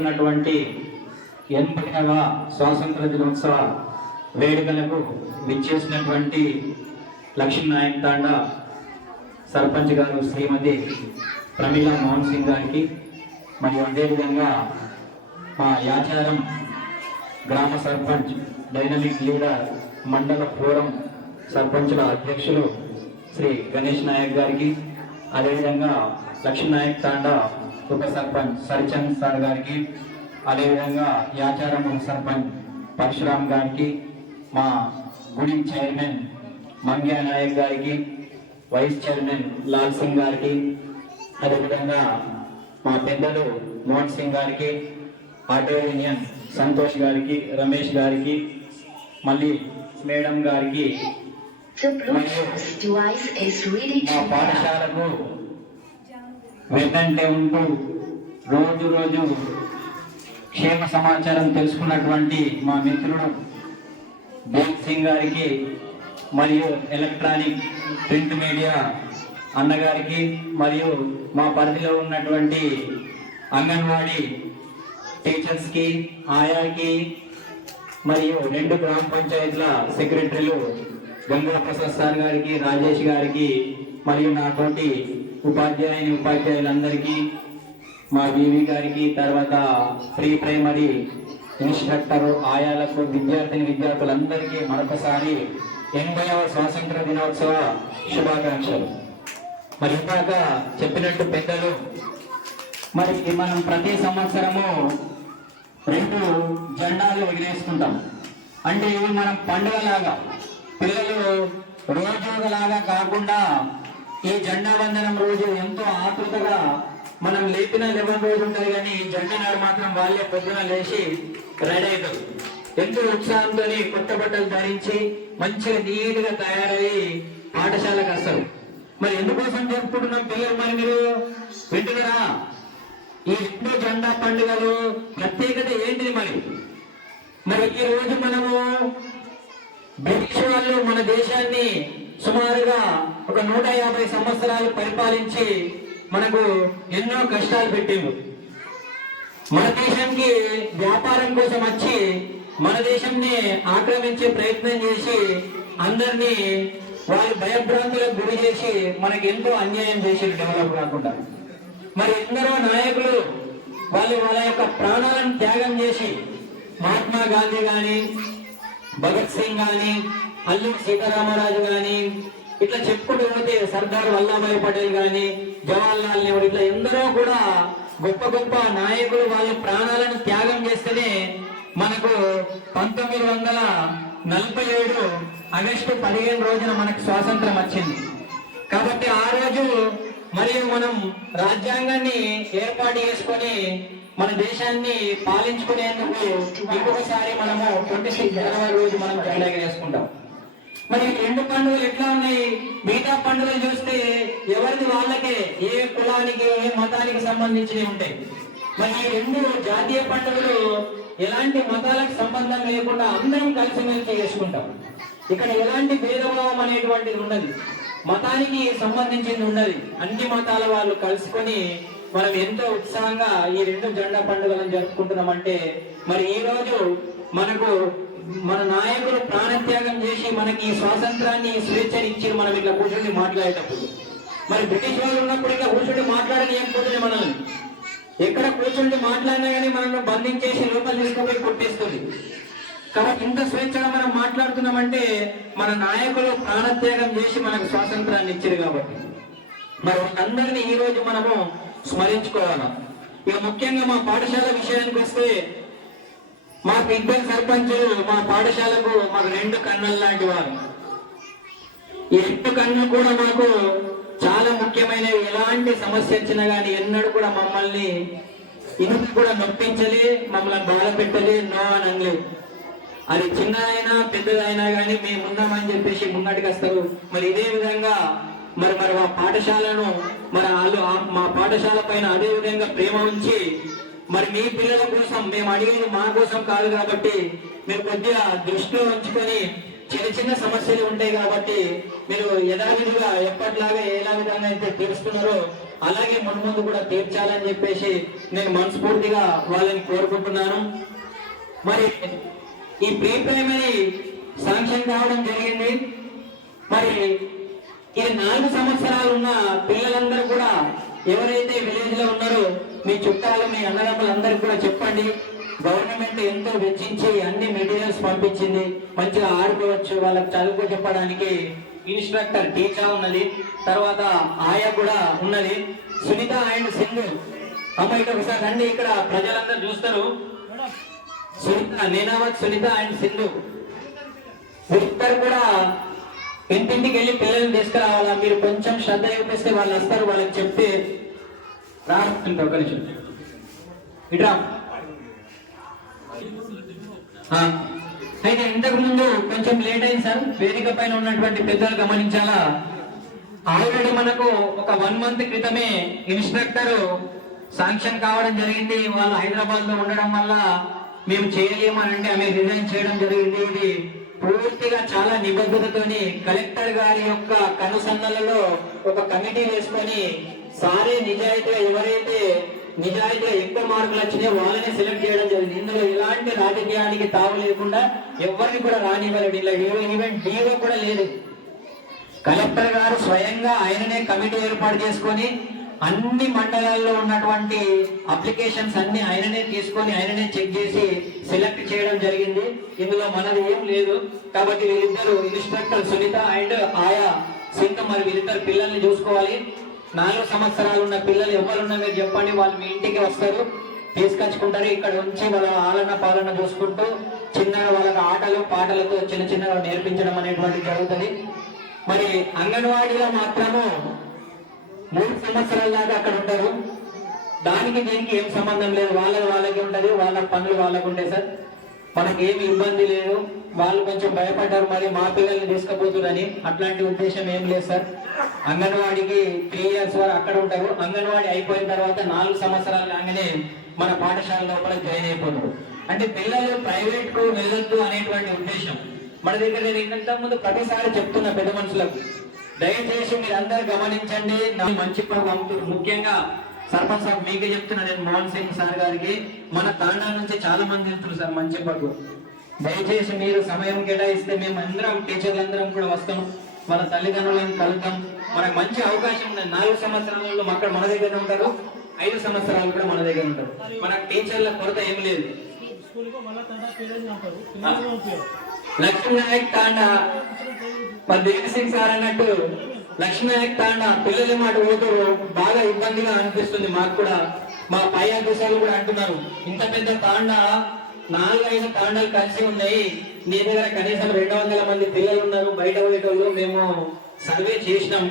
జరుపుకుంటున్నటువంటి 80వ స్వాతంత్ర దినోత్సవ వేడుకలకు విచ్చేసినటువంటి లక్ష్మీనాయక్ తాండా సర్పంచ్ గారు శ్రీమతి ప్రమీలా మోహన్ సింగ్ గారికి, మరియు అదేవిధంగా మా యాచారం గ్రామ సర్పంచ్ డైనమిక్ లీడర్ మండల ఫోరం సర్పంచుల అధ్యక్షులు శ్రీ గణేష్ నాయక్ గారికి, అదేవిధంగా లక్ష్మీనాయక్ తాండా ఉప సర్పంచ్ సరిచంద్ సార్ గారికి, అదేవిధంగా యాచారం ఉప సర్పంచ్ పరశురామ్ గారికి, మా గుడి చైర్మన్ మంగ్యా నాయక్ గారికి, వైస్ చైర్మన్ లాల్ సింగ్ గారికి, అదేవిధంగా మా పెద్దలు మోహన్ సింగ్ గారికి, ఆటో యూనియన్ సంతోష్ గారికి, రమేష్ గారికి, మళ్ళీ మేడం గారికి, మా పాఠశాలకు వెన్నంటే ఉంటూ రోజు రోజు క్షేమ సమాచారం తెలుసుకున్నటువంటి మా మిత్రుడు దేవ్ సింగ్ గారికి, మరియు ఎలక్ట్రానిక్ ప్రింట్ మీడియా అన్నగారికి, మరియు మా పరిధిలో ఉన్నటువంటి అంగన్వాడీ టీచర్స్కి, ఆయాకి, మరియు 2 గ్రామ పంచాయతీల సెక్రటరీలు గంగా ప్రసాద్ సార్ గారికి, రాజేష్ గారికి, మరియు నాతోటి ఉపాధ్యాయులందరికీ, మా బీవీ గారికి, తర్వాత ప్రీ ప్రైమరీ ఇన్స్ట్రక్టర్ ఆయాలకు, విద్యార్థులందరికీ మరొకసారి 80వ స్వాతంత్ర దినోత్సవ శుభాకాంక్షలు. మరి ఇందాక చెప్పినట్టు పెద్దలు, మరి మనం ప్రతి సంవత్సరము 2 జెండాలు ఎగిరేసుకుంటాం. అంటే ఇవి మనం పండుగలాగా, పిల్లలు రోజులాగా కాకుండా ఈ జెండా వందనం రోజు ఎంతో ఆతృతగా, మనం లేపిన 11 రోజు ఉంటుంది కానీ జెండా నాడు మాత్రం వాళ్ళే పొద్దున లేచి రెడీ అవుతారు. ఎంతో ఉత్సాహంతో కొత్త బట్టలు ధరించి మంచిగా నీట్గా తయారయ్యి పాఠశాలకు వస్తారు. మరి ఎందుకోసం జరుపుకుంటున్నాం పిల్లలు? మరి మీరు వింటున్నారా? ఈ 2 జెండా పండుగలు ప్రత్యేకత ఏంటిది? మరి ఈ రోజు మనము బ్రిటిష్ వాళ్ళు మన దేశాన్ని సుమారుగా ఒక 150 సంవత్సరాలు పరిపాలించి మనకు ఎన్నో కష్టాలు పెట్టిండు. మన దేశానికి వ్యాపారం కోసం వచ్చి మన దేశంని ఆక్రమించే ప్రయత్నం చేసి అందరినీ వాళ్ళు భయభ్రాంతులకు గురి చేసి మనకి ఎంతో అన్యాయం చేసి డెవలప్ కాకుండా, మరి ఎందరో నాయకులు వాళ్ళ యొక్క ప్రాణాలను త్యాగం చేసి, మహాత్మా గాంధీ కానీ, భగత్ సింగ్ కానీ, అల్లూరి సీతారామరాజు కానీ, ఇట్లా చెప్పుకుంటూ పోతే సర్దార్ వల్లభాయ్ పటేల్ కానీ, జవహర్ లాల్ నెహ్రూ, ఇట్లా ఎందరో కూడా గొప్ప గొప్ప నాయకులు వాళ్ళ ప్రాణాలను త్యాగం చేస్తేనే మనకు 1947 ఆగస్టు 15 రోజున మనకు స్వాతంత్రం వచ్చింది. కాబట్టి ఆ రోజు మరియు మనం రాజ్యాంగాన్ని ఏర్పాటు చేసుకొని మన దేశాన్ని పాలించుకునేందుకు ఇంకొకసారి మనము 26 జనవరి రోజు మనం జెండా ఎగరేసుకుంటాం. మరి 2 పండుగలు ఎట్లా ఉన్నాయి? మిగతా పండుగలు చూస్తే ఎవరిది వాళ్ళకే, ఏ కులానికి ఏ మతానికి సంబంధించినవి ఉంటాయి. మరి ఈ 2 జాతీయ పండుగలు ఎలాంటి మతాలకు సంబంధం లేకుండా అందరం కలిసిమెలిసి చేసుకుంటాం. ఇక్కడ ఎలాంటి భేదభావం అనేటువంటిది ఉండదు, మతానికి సంబంధించింది ఉండదు. అన్ని మతాల వాళ్ళు కలుసుకొని మనం ఎంతో ఉత్సాహంగా ఈ 2 జెండా పండుగలను జరుపుకుంటున్నామంటే, మరి ఈ రోజు మనకు మన నాయకులు ప్రాణత్యాగం చేసి మనకి ఈ స్వాతంత్రాన్ని, స్వేచ్ఛని ఇచ్చి మనం ఇట్లా కూర్చొని మాట్లాడేటప్పుడు, మరి బ్రిటిష్ వాళ్ళు ఉన్నప్పుడు ఇట్లా కూర్చొని మాట్లాడలేకపోతుంది. మనల్ని ఎక్కడ కూర్చొని మాట్లాడినా కానీ మనల్ని బంధించేసి లోపల తీసుకుపోయి కొట్టేస్తుంది. కాబట్టి ఇంత స్వేచ్ఛగా మనం మాట్లాడుతున్నామంటే మన నాయకులు ప్రాణత్యాగం చేసి మనకు స్వాతంత్రాన్ని ఇచ్చారు. కాబట్టి మరి అందరినీ ఈ రోజు మనము స్మరించుకోవాలి. ఇక ముఖ్యంగా మా పాఠశాల విషయానికి వస్తే, మాకు 2 సర్పంచులు మా పాఠశాలకు మాకు 2 కన్నులు లాంటి వారు. ఈ 2 కన్నులు కూడా మాకు చాలా ముఖ్యమైనవి. ఎలాంటి సమస్య వచ్చినా కానీ ఎన్నడూ కూడా మమ్మల్ని ఇది కూడా నొప్పించలే, మమ్మల్ని బాధ పెట్టలే, నో అని అనలేదు. అది చిన్నదైనా పెద్దదైనా కానీ మేము ఉన్నామని చెప్పేసి ముంగటికి వస్తారు. మరి ఇదే విధంగా మరి మా పాఠశాలను, మరి వాళ్ళు మా పాఠశాల పైన అదే విధంగా ప్రేమ ఉంచి, మరి మీ పిల్లల కోసం మేము అడిగేది మా కోసం కాదు కాబట్టి మీరు కొద్దిగా దృష్టిలో ఉంచుకొని చిన్న చిన్న సమస్యలు ఉంటాయి కాబట్టి మీరు యథావిధిగా ఎప్పటిలాగా ఎలా విధంగా అయితే తీరుస్తున్నారో అలాగే మున్ముందు కూడా తీర్చాలని చెప్పేసి నేను మనస్ఫూర్తిగా వాళ్ళని కోరుకుంటున్నాను. మరి ఈ ప్రీ ప్రైమరీ శాంక్షన్ కావడం జరిగింది. మరి ఇది 4 సంవత్సరాలు ఉన్న పిల్లలందరూ కూడా ఎవరైతే విలేజ్ లో ఉన్నారో మీ చుట్టాలు మీ అన్నదమ్ములందరికీ కూడా చెప్పండి. గవర్నమెంట్ ఎంతో వెచ్చించి అన్ని మెటీరియల్స్ పంపించింది, మంచిగా ఆడుకోవచ్చు, వాళ్ళకి చదువుకో చెప్పడానికి ఇన్స్ట్రక్టర్ టీచర్ ఉన్నది, తర్వాత ఆయా కూడా ఉన్నది. సునీత అండ్ సింధు అమ్మ ఇక్కడ ఒకసారి రండి, ఇక్కడ ప్రజలందరూ చూస్తారు. సునీత నేనావత్ సునీత అండ్ సింధు ఇద్దరు కూడా ఇంటింటికి వెళ్ళి పిల్లల్ని తీసుకురావాలా. మీరు కొంచెం శ్రద్ధ చూపిస్తే వాళ్ళు వస్తారు, వాళ్ళకి చెప్తే రాస్తుంటే ఒక నిమిషం ఇట్రా. అయితే ఇంతకు ముందు కొంచెం లేట్ అయింది సార్, వేదిక పైన ఉన్నటువంటి పెద్దలు గమనించాలా. ఆల్రెడీ మనకు ఒక 1 మంత్ క్రితమే ఇన్స్ట్రక్టర్ శాంక్షన్ కావడం జరిగింది. వాళ్ళు హైదరాబాద్ లో ఉండడం వల్ల మేము చేయలేమని అంటే ఆమె రిజైన్ చేయడం జరిగింది. ఇది పూర్తిగా చాలా నిబద్ధతతోని కలెక్టర్ గారి యొక్క కనుసన్నలలో ఒక కమిటీ వేసుకొని సారే నిజాయితీగా ఎవరైతే నిజాయితీగా ఎక్కువ మార్కులు వచ్చినాయో వాళ్ళనే సెలెక్ట్ చేయడం జరిగింది. ఇందులో ఎలాంటి రాజకీయానికి తావు లేకుండా ఎవరిని కూడా రానివ్వలేదు. ఇలా ఈవెంట్ డీఓ కూడా లేదు. కలెక్టర్ గారు స్వయంగా ఆయననే కమిటీ ఏర్పాటు చేసుకొని అన్ని మండలాల్లో ఉన్నటువంటి అప్లికేషన్స్ అన్ని ఆయననే తీసుకొని ఆయననే చెక్ చేసి సెలెక్ట్ చేయడం జరిగింది. ఇందులో మనది ఏం లేదు. కాబట్టి వీళ్ళిద్దరు ఇన్స్ట్రక్టర్ సునీత అండ్ ఆయా సింధు మరి వీళ్ళిద్దరు పిల్లల్ని చూసుకోవాలి. 4 సంవత్సరాలు ఉన్న పిల్లలు ఎవరున్నా మీరు చెప్పండి, వాళ్ళు మీ ఇంటికి వస్తారు, తీసుకొచ్చుకుంటారు. ఇక్కడ ఉంచి వాళ్ళ ఆలన పాలన చూసుకుంటూ చిన్నగా వాళ్ళకి ఆటలు పాటలతో చిన్న చిన్నగా నేర్పించడం అనేటువంటి జరుగుతుంది. మరి అంగన్వాడీలో మాత్రము 3 సంవత్సరాల దాకా అక్కడ ఉంటారు. దానికి దీనికి ఏం సంబంధం లేదు, వాళ్ళకి ఉంటది, వాళ్ళ పనులు వాళ్ళకు ఉంటాయి సార్. మనకి ఏమి ఇబ్బంది లేదు. వాళ్ళు కొంచెం భయపడ్డారు, మరి మా పిల్లల్ని తీసుకుపోతుందని. అట్లాంటి ఉద్దేశం ఏం లేదు సార్. అంగన్వాడికి 3 ఇయర్స్ వరకు అక్కడ ఉంటారు. అంగన్వాడి అయిపోయిన తర్వాత 4 సంవత్సరాలు కాగానే మన పాఠశాల లోపల జాయిన్ అయిపోతారు. అంటే పిల్లలు ప్రైవేట్ కు వెళ్ళొద్దు అనేటువంటి ఉద్దేశం మన దగ్గర. నేను ఇంత ముందు ప్రతిసారి చెప్తున్న పెద్ద మనుషులకు, దయచేసి మీరు అందరు గమనించండి. నా మంచి ముఖ్యంగా సర్పంచ్ సార్ మీకే చెప్తున్నా, నేను మోహన్ సింగ్ సార్ గారికి, మన తాండా నుంచి చాలా మంది వెళ్తున్నారు సార్ మంచి పట్టు. దయచేసి మీరు సమయం కేటాయిస్తే మేము అందరం టీచర్లు అందరం కూడా వస్తాం, మన తల్లిదండ్రులను కలుద్దాం. మనకు మంచి అవకాశం ఉంది. 4 సంవత్సరాలలో అక్కడ మన దగ్గర ఉంటారు, 5 సంవత్సరాలు కూడా మన దగ్గర ఉంటారు. మనకు టీచర్ల కొరత ఏం లేదు. లక్ష్మీనాయక్ తాండా మరి దేవసింగ్ సార్ అన్నట్టు లక్ష్మీనాయక్ తాండా పిల్లలు మాట పోతారు, బాగా ఇబ్బందిగా అనిపిస్తుంది మాకు కూడా. మా పై ఆఫీసర్లు కూడా అంటున్నారు, ఇంత పెద్ద తాండా 4-5 తాండాలు కలిసి ఉన్నాయి, నీ దగ్గర కనీసం 200 మంది పిల్లలు ఉన్నారు, బయట పోయేటోళ్ళు. మేము సర్వే చేసినాం,